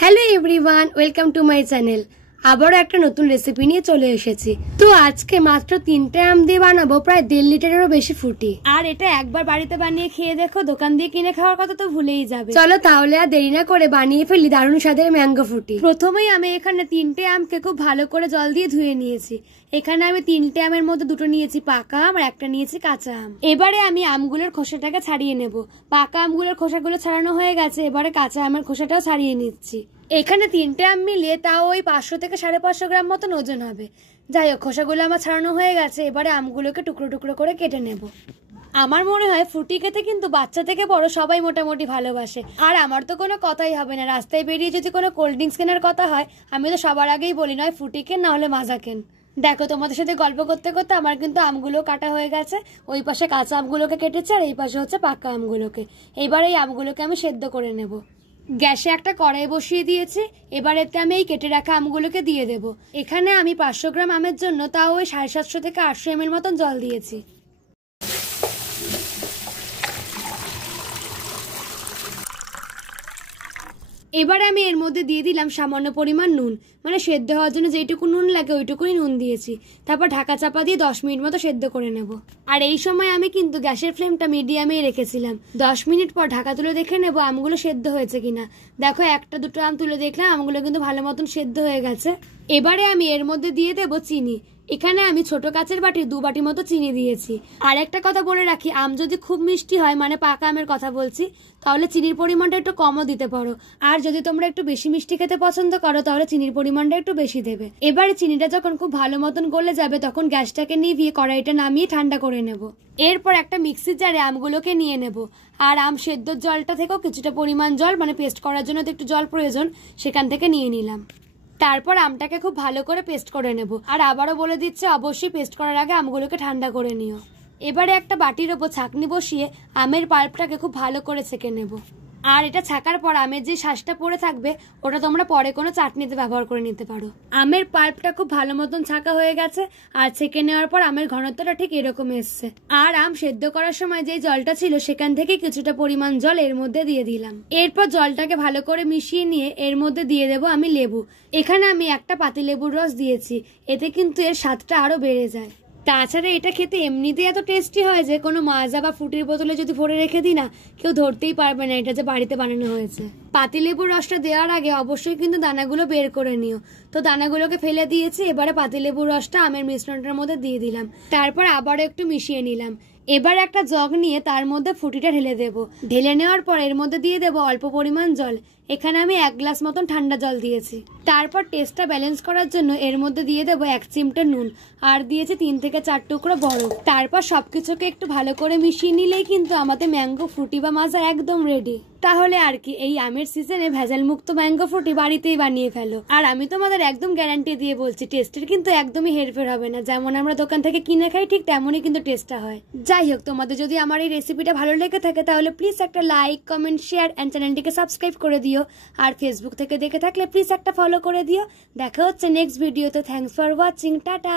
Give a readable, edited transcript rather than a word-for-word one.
Hello everyone, welcome to my channel. আবারও একটা নতুন রেসিপি নিয়ে চলে এসেছি। তো আজকে মাত্র 3টে আম দিয়ে বানাবো প্রায় 1.5 লিটারেরও বেশি ফুটি। আর এটা একবার বাড়িতে বানিয়ে খেয়ে দেখো, দোকান দিয়ে কিনে খাওয়ার কথা তো ভুলেই যাবে। চলো তাহলে আর দেরি না করে বানিয়ে ফেলি দারুণ স্বাদের ম্যাঙ্গো ফুটি। প্রথমেই আমি এখানে 3টে আমকে খুব ভালো করে জল দিয়ে ধুয়ে নিয়েছি। এখানে আমি 3টে আমের মধ্যে 2টো নিয়েছি পাকা আম আর একটা নিয়েছি কাঁচা আম। এবারে আমি আমগুলোর খোসাটাকে ছাড়িয়ে নেব। পাকা আমগুলোর খোসাগুলো ছাড়ানো হয়ে গেছে, এবারে কাঁচা আমের খোসাটাও ছাড়িয়ে নিচ্ছি। এখানে 3টে আম মিলিয়ে তাও ওই 500 থেকে 550 গ্রাম মতন ওজন হবে। যাই হোক, খোসাগুলো আমার ছাড়ানো হয়ে গেছে, এবারে আমগুলোকে টুকরো টুকরো করে কেটে নেব। আমার মনে হয় ফুটি খেতে কিন্তু বাচ্চা থেকে বড় সবাই মোটামুটি ভালোবাসে। আর আমার তো কোনো কথাই হবে না, রাস্তায় বেরিয়ে যদি কোনো কোল্ড ড্রিঙ্কস কেনার কথা হয় আমি তো সবার আগেই বলি নয় ফুটি কেন না হলে মাজা কেন। দেখো, তোমাদের সাথে গল্প করতে করতে আমার কিন্তু আমগুলো কাটা হয়ে গেছে। ওই পাশে কাঁচা আমগুলোকে কেটেছে আর এই পাশে হচ্ছে পাকা আমগুলোকে। এবার এই আমগুলোকে আমি সেদ্ধ করে নেব। গ্যাসে একটা কড়াই বসিয়ে দিয়েছি, এবার এতে আমি এই কেটে রাখা আমগুলোকে দিয়ে দেব। এখানে আমি 500 গ্রাম আমের জন্য তাও ওই 750 থেকে 800 ml মতন জল দিয়েছি। এবারে আমি এর মধ্যে দিয়ে দিলাম সামান্য পরিমাণ নুন, মানে সেদ্ধ হওয়ার জন্য যেটুকু নুন লাগে ওইটুকুই নুন দিয়েছি। তারপর ঢাকা চাপা দিয়ে 10 মিনিট মতো সেদ্ধ করে নেব। আর এই সময় আমি কিন্তু গ্যাসের ফ্লেমটা মিডিয়ামেই রেখেছিলাম। 10 মিনিট পর ঢাকা তুলে দেখে নেব আমগুলো সেদ্ধ হয়েছে কিনা। দেখো, একটা দুটো আম তুলে দেখলাম আমগুলো কিন্তু ভালো মতন সেদ্ধ হয়ে গেছে। এবারে আমি এর মধ্যে দিয়ে দেবো চিনি। এখানে আমি ছোট কাচের বাটির 2 বাটি মতো চিনি দিয়েছি। আর একটা কথা বলে রাখি, আম যদি খুব মিষ্টি হয়, মানে পাকা আমের কথা বলছি, তাহলে চিনির পরিমাণটা একটু কমও দিতে পারো। আর যদি তোমরা একটু বেশি মিষ্টি খেতে পছন্দ করো তাহলে চিনির পরিমাণটা একটু বেশি দেবে। এবারে চিনিটা যখন খুব ভালো মতন গলে যাবে তখন গ্যাসটাকে নিভিয়ে কড়াইটা নামিয়ে ঠান্ডা করে নেব। এরপর একটা মিক্সির জারে আমগুলোকে নিয়ে নেব। আর আম সেদ্ধর জলটা থেকেও কিছুটা পরিমাণ জল, মানে পেস্ট করার জন্য তো একটু জল প্রয়োজন, সেখান থেকে নিয়ে নিলাম। তারপর আমটাকে খুব ভালো করে পেস্ট করে নেব। আর আবারও বলে দিচ্ছে, অবশ্যই পেস্ট করার আগে আমগুলোকে ঠান্ডা করে নিও। এবারে একটা বাটির ওপর ছাঁকনি বসিয়ে আমের পাল্পটাকে খুব ভালো করে ছেঁকে নেব। আর এটা ছাকার পর আমের যে শাঁসটা পড়ে থাকবে ওটা তোমরা পরে কোনো চাটনিতে ব্যবহার করে নিতে পারো। আমের পাল্পটা খুব ভালো মতন ছাকা হয়ে গেছে আর ছেঁকে নেওয়ার পর আমের ঘনত্বটা ঠিক এরকম এসছে। আর আম সেদ্ধ করার সময় যে জলটা ছিল সেখান থেকে কিছুটা পরিমাণ জল এর মধ্যে দিয়ে দিলাম। এরপর জলটাকে ভালো করে মিশিয়ে নিয়ে এর মধ্যে দিয়ে দেবো আমি লেবু। এখানে আমি একটা পাতিলেবুর রস দিয়েছি, এতে কিন্তু এর স্বাদটা আরো বেড়ে যায়। তাছাড়া এটা খেতে এমনিতেই এত টেস্টি হয় যে কোনো মাজা বা ফুটির বোতলে যদি ভরে রেখে দিই না, কেউ ধরতেই পারবে না এটা যে বাড়িতে বানানো হয়েছে। পাতিলেবুর রসটা দেওয়ার আগে অবশ্যই কিন্তু দানাগুলো বের করে নিও। তো দানাগুলোকে ফেলে দিয়েছি। এবারে পাতিলেবুর রসটা আমের মিশ্রণটার মধ্যে দিয়ে দিলাম। তারপর আবারও একটু মিশিয়ে নিলাম। এবার একটা জগ নিয়ে তার মধ্যে ফুটিটা ঢেলে দেব। ঢেলে নেওয়ার পর এর মধ্যে দিয়ে দেবো অল্প পরিমাণ জল। এখানে আমি 1 গ্লাস মতন ঠান্ডা জল দিয়েছি। তারপর টেস্টটা ব্যালেন্স করার জন্য এর মধ্যে দিয়ে দেবো 1 চিমটে নুন আর দিয়েছি 3 থেকে 4 টুকরো বরফ। তারপর সবকিছুকে একটু ভালো করে মিশিয়ে নিলেই কিন্তু আমাদের ম্যাঙ্গো ফ্রুটি বা মাজা একদম রেডি। তাহলে আর কি, এই আমের সিজনে ভেজাল মুক্ত ম্যাঙ্গো ফ্রুটি বাড়িতেই বানিয়ে ফেলো। আর আমি তোমাদের একদম গ্যারান্টি দিয়ে বলছি, টেস্টের কিন্তু একদমই হেরফের হবে না। যেমন আমরা দোকান থেকে কিনে খাই ঠিক তেমনই কিন্তু টেস্টটা হয়। যাই হোক, তোমাদের যদি আমার এই রেসিপিটা ভালো লেগে থাকে তাহলে প্লিজ একটা লাইক, কমেন্ট, শেয়ার এন্ড চ্যানেলটিকে সাবস্ক্রাইব করে দিও। আর ফেসবুক থেকে দেখে থাকলে প্লিজ একটা ফলো করে দিও। দেখা হচ্ছে নেক্সট ভিডিওতে। Thanks for watching, tata.